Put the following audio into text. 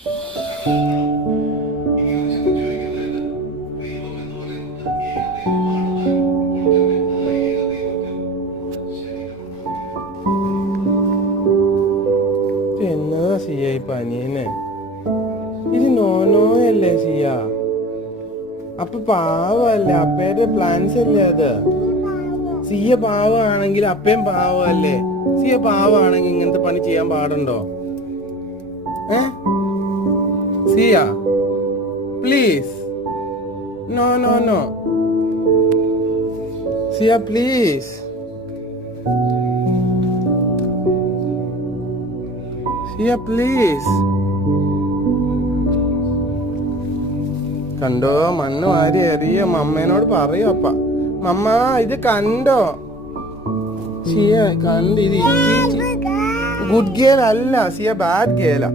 എന്നതാ സിയ ഈ പനിയനെ? ഇത് നോനോയല്ലേ സിയ? അപ്പൊ പാവല്ലേ? അപ്പയുടെ പ്ലാൻസ് അല്ലേ അത്? സിയ പാവാണെങ്കിൽ അപ്പയും പാവല്ലേ? സിയ പാവാണെങ്കിൽ ഇങ്ങനത്തെ പണി ചെയ്യാൻ പാടുണ്ടോ? Siya please, no no no Siya please. Siya please. കണ്ടോ, മണ്ണ് വാരി എറിയ. മമ്മേനോട് പറയൂ അപ്പ, മമ്മ ഇത് കണ്ടോ? സിയ കണ്ട് ഇത് ഗുഡ് ഗേൾ അല്ല സിയ, ബാഡ് ഗേലാ.